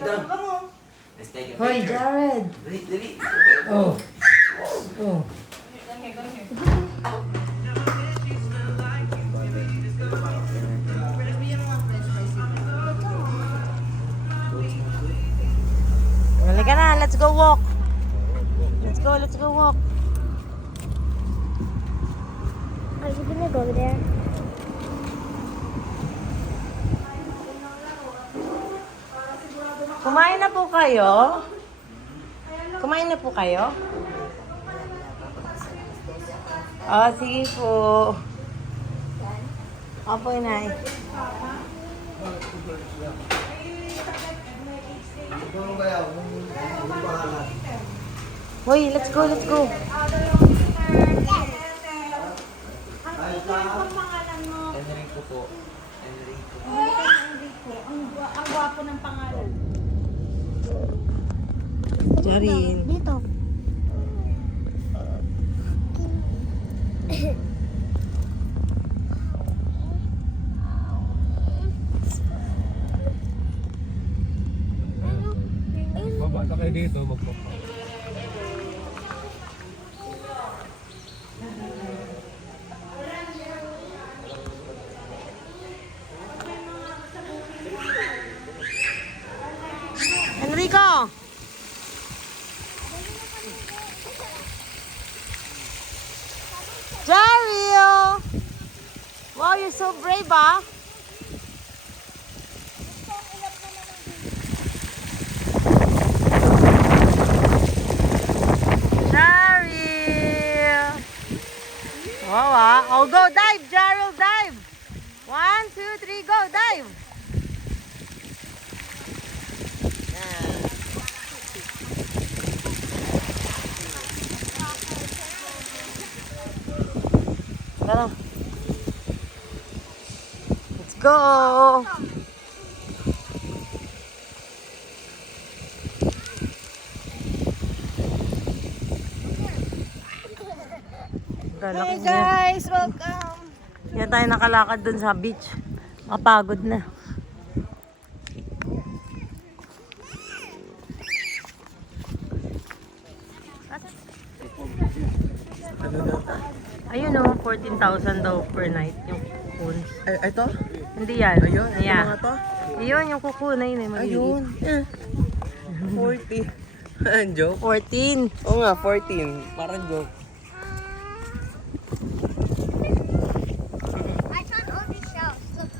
Dito. Let's take a picture. Hoy, Jared! Dali, dali. Oh. Oh. Halika na, let's go walk. Let's go walk. Are you gonna go there? Kumain na po kayo? Kumain na po kayo? Oh, sige po. Opo, inay. Hoy, let's go, let's go. Enrico po. Enrico. Ang gwapo ng pangalan. Jarin. Dito. Babata kayo dito, magpapa. Enrico! Dario! Wow, you're so brave, ah! Dario! Wow, ah! Oh, go dive, Dario, dive! 1, 2, 3, go, dive! Tara. Let's go! Hey guys, welcome! Yan tayo nakalakad dun sa beach. Kapagod na. Ayun o, 14,000 daw per night yung cocoons. Ay, ito? Hindi yan. Ayun, ito Yeah. mga to? Ayun, yung cocoon. Ayun, yung Ayun. maliliit. 40. Ang joke? 14. Oo nga, 14. Parang joke. I found all these shells. Look.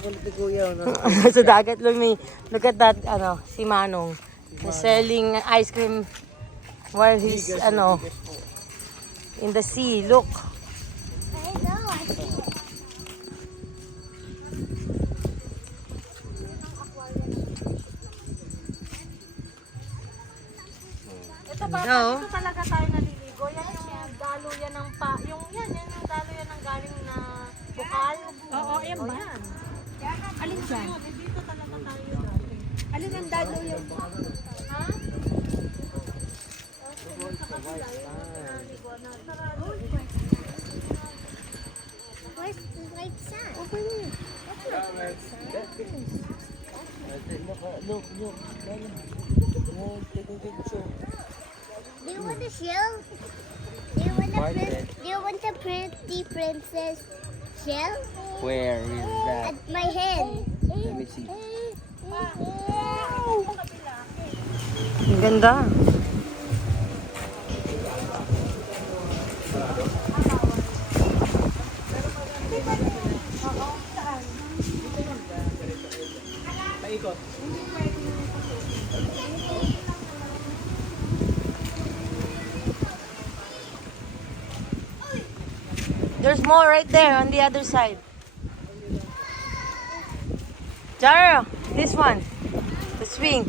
Kulit ni Kuya. No? Sa dagat, Lumi. Look at that, si Manong. He's selling ice cream while he's, in the sea. Look. I know, I see it. Ito ba? No. Dito talaga tayo naliligo. Yan yung daluyan ng yan yung daluyan ng galing na bukal. Oo, yan ba? Yan. Alin dyan? Dito talaga tayo dati. Alin ang daluyan? Ha? Sa kabila, yung naligo na. Where's the white sand? Look. Take a picture. Do you want a shell? Do you want a pretty princess shell? Where is that? At my hand. Let me see. Ang ganda. Paikot. There's more right there on the other side. Jaro, this one. The swing.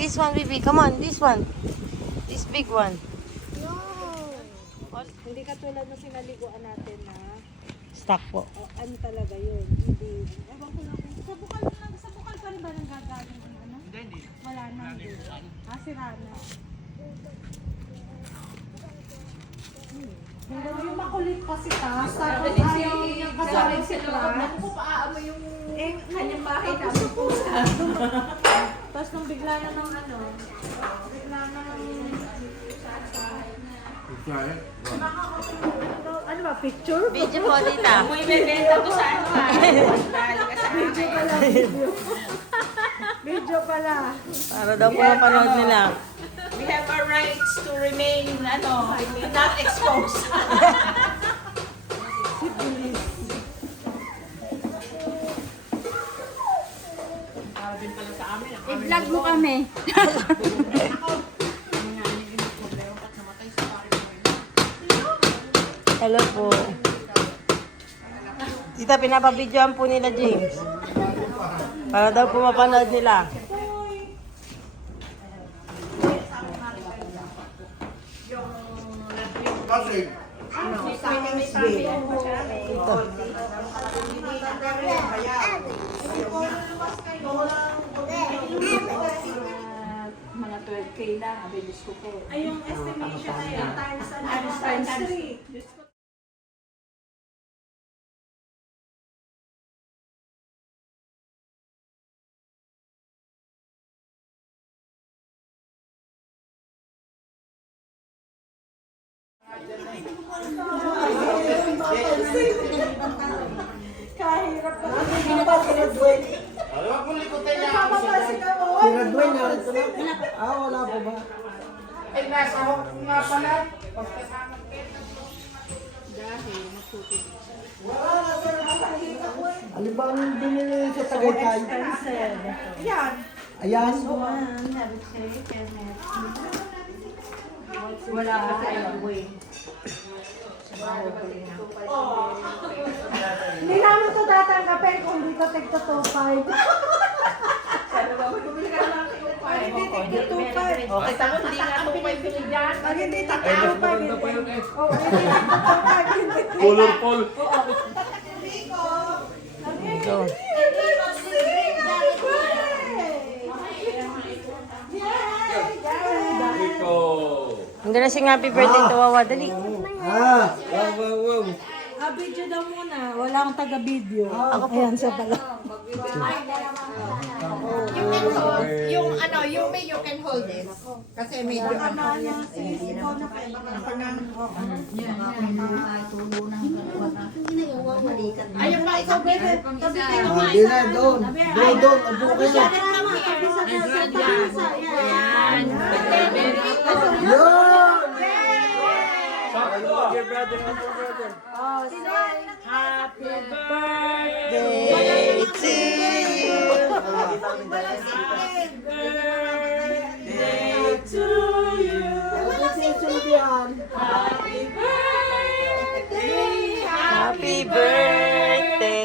This one, baby. Come on, this one. This big one. No. Hindi katulad na sinaliguan natin na Stuck po. ano talaga yun. Hindi. Ewan ko lang. Sa bukal pa rin ba nang gagaling yung ano? Hindi. Wala na. Sira na. Yung makulit kasi ta. Sa Tapos nung bigla na ng ano, ano ba, picture? Video po, tita. Video pala. Para daw po mapanood nila. We have our rights to remain, not exposed. I-vlog mo kami. Hello po. Tita, pinapabidyoan po nila James. Para daw po mapanood nila. Mga 12K lang, abilis ko po. Ay, yung estimation na yun, times 3. Ano ba ang binili sa Tagaytay? Ayan. Wala ka sa way. Hindi namin ito tatanggapin kung di ka tigto 2.5. Okay, tako, hindi nga ito may binigyan. Pag hindi tigto 2.5, hindi. Oo, hindi tigto 2.5, hindi. Colorful. Ito. Ito. Ang ganda sing happy birthday to Wawa. Dali. Ah, wow. Video daw muna. Wala akong taga-video. Ayan siya pala. You can hold this. Kasi medyo ayun pa, ikaw bebe. Tabi kayo. Hindi na, doon. Doon, upo kayo. Yan. Yun! Happy Day to you. Happy birthday.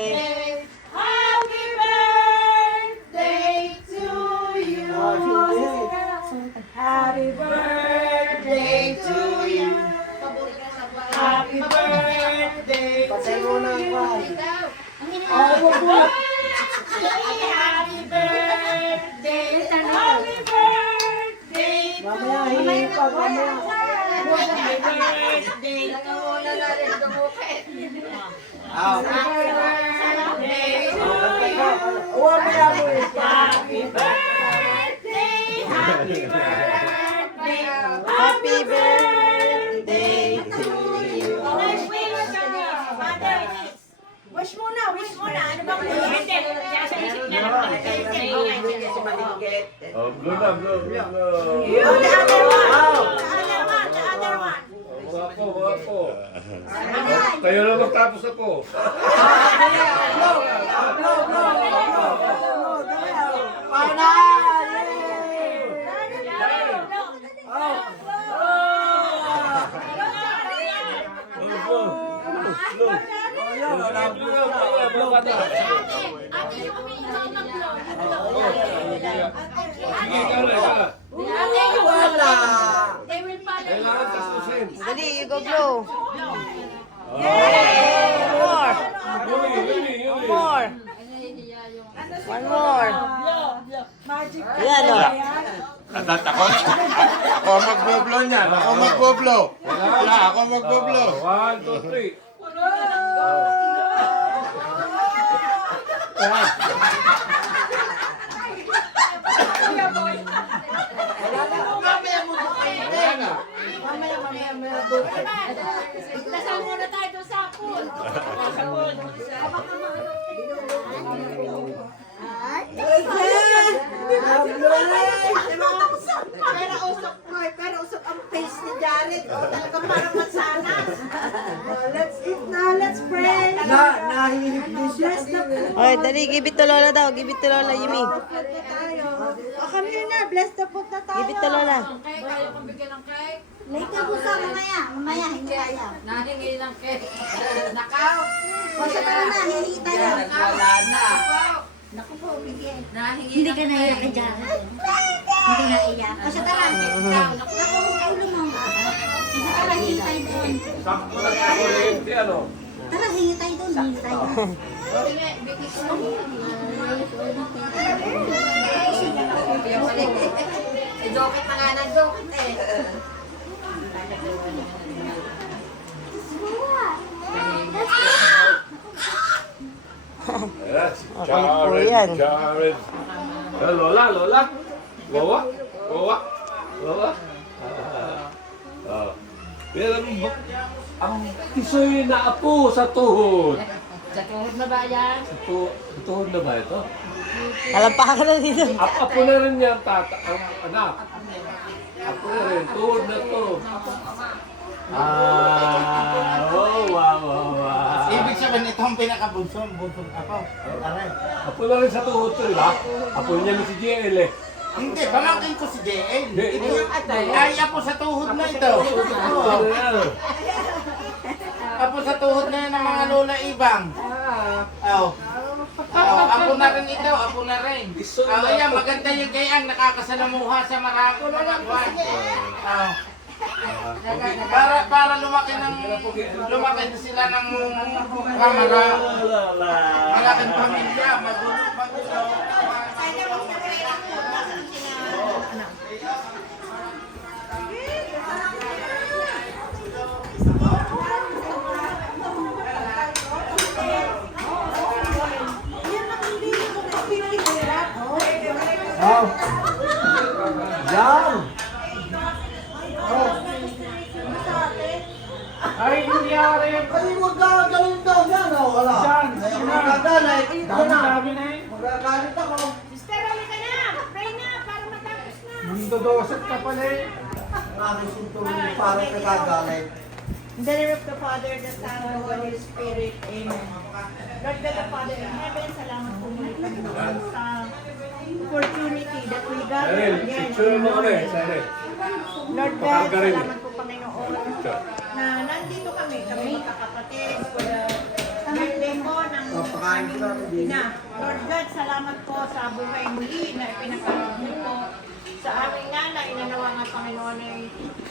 Happy birthday to you. Happy birthday Patay mo na ang kwan. Happy birthday. Happy birthday. Mamaya, hihingi pa. Mamaya. Happy birthday. Happy birthday to you. Uwan mo yan mo eh. Happy birthday. Happy birthday. Happy birthday to you. Wish muna, wish muna. Ano bang Hindi, kaya sa isip niya na Oh, blow na, blow. The other one. Mga po. Kayo na magtapos ako. Kailangan tapusin. Dali, you go blow. More. One more. Magic. Yan o. Ako magboblow niyan. Ako magboblow. Wala, ako magboblow. 1, 2, 3. Mamaya mo Wala na. Mamaya bukas. Dasal muna tayo doon sa pool. Sa pool. Pero usok ang face ni Jared. Talagang parang mansanas. Let's eat na, let's pray. Nahihipis siya. Okay, dali, give it to Lola daw. Give it to Lola, Yumi. Come here na, bless the food na tayo. Give it to Lola. Late ka po sa mamaya. Mamaya, hindi kaya. Nahingi ng cake. Nakaw. Basta ka na, hihingi tayo. Wala na. Naku po, bigyan. Nahingi Hindi ka naiyak ka dyan. Hindi naiyak. Basta ka lang. Naku, ulo mo. Basta ka lang, hingi tayo doon. Sakto na ako late, ano? Tara, hingi tayo doon. Hingi tayo. Joket na nga ng joket eh. Yes, po yan. Jared. Lola, Lola. Lola, Lola, Lola. Pero ang tisoy na apo sa tuhod. Sa tuhod na ba yan? Sa tuhod na ba ito? Alampakan na dito. Apo na rin yan, ang anak. Apo na rin, tuhod na to. Wow. Ibig sabihin, ito ang pinakabunsong ako. Aray. Apo na rin sa tuhod to, di ba? Apo niya ni si JL eh. Hindi, pamangkin ko si JL. Hindi, Ito, ay, apo sa tuhod na ito. Ano yan? Apo sa tuhod na yan ng mga lola ibang. Oh. Apo na rin ito, apo na rin. Ayan, maganda yung gayang nakakasalamuha sa maraming mga buwan. Para lumaki na sila ng kamara. Malaking pamilya, magulo. Oh. Yan. Ay, hindi ari. Ay, huwag ka galing daw yan. Oh, wala. Magagalit. Dami na eh. Magagalit ako. Sister, huli ka na. Pray na para matapos na. Nandodosot ka pala eh. Maraming sintuloy parang nagagalit. In the name of the Father, the Son, and the Holy Spirit. Amen. Lord God, the Father in heaven, salamat po muli Panginoon sa opportunity that we gather Ariel, again. picture mo kami, Sari. Lord God, Pakagarin. salamat po Panginoon na nandito kami magkakapatid. Birthday po ng aming ina. Lord God, salamat po sa buhay muli na ipinagkaloob niyo po sa aming nanay na nawa nga Panginoon ay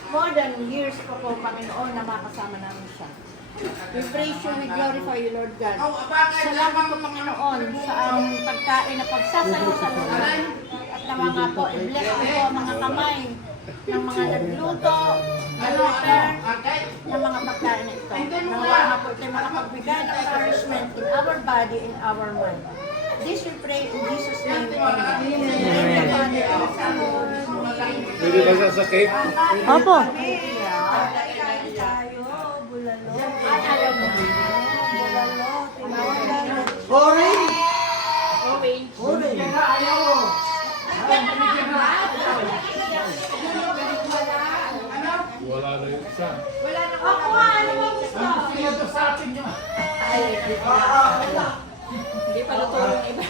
more than years po po Panginoon na makasama namin siya. We praise you, we glorify you, Lord God. Salamat po Panginoon sa pagkain na pagsasayo sa lugar. At nawa nga po, i-bless po po ang mga kamay ng mga nagluto, nag-prepare ng mga pagkain na ito. Nawa nga po ito makapagbigay ng nourishment in our body, in our mind. This we pray in Jesus' name. Amen. Pwede ba sa cake? Opo. Orange. Orange. Orange. Wala na yung isa. Ako nga, ano mo gusto? Hindi pa luto yung iba.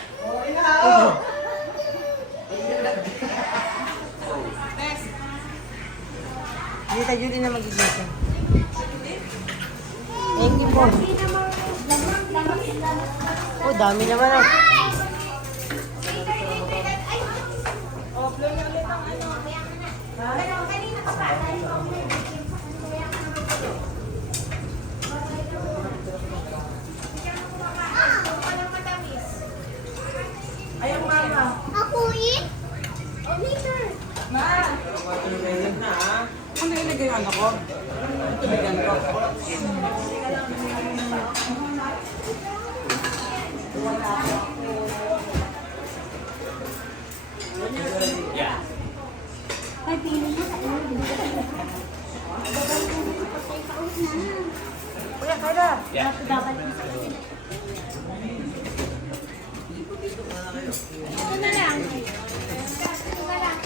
Hindi tayo din na magigising. Thank you po. Oh, dami naman ah. Ako eat? Later. Ano ilagay yung ano ko? Tubigan ko. Wala ako. Babalik mo sa kanila. Ito na lang. Ito na lang.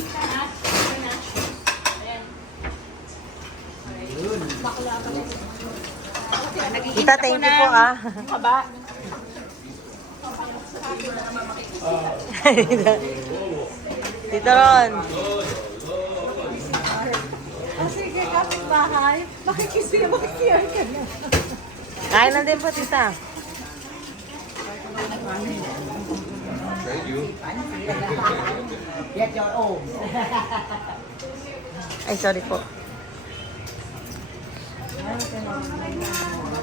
Tita, thank you po ah. Tita Ron. Sige, kapitbahay. Makikisiya ka na. Kain na din po, tita. Get your own. Ay, sorry po.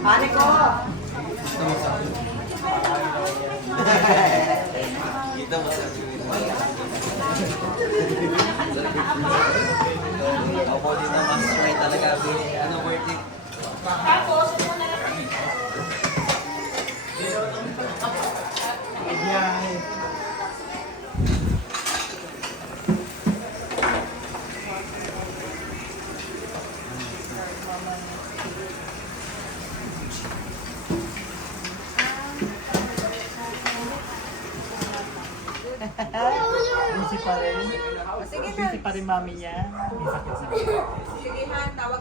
Pare ko! Kita mo sa ako din na mas try talaga. Ano worth it? Busy pa rin. Busy pa rin mami niya. Sige, man, tawag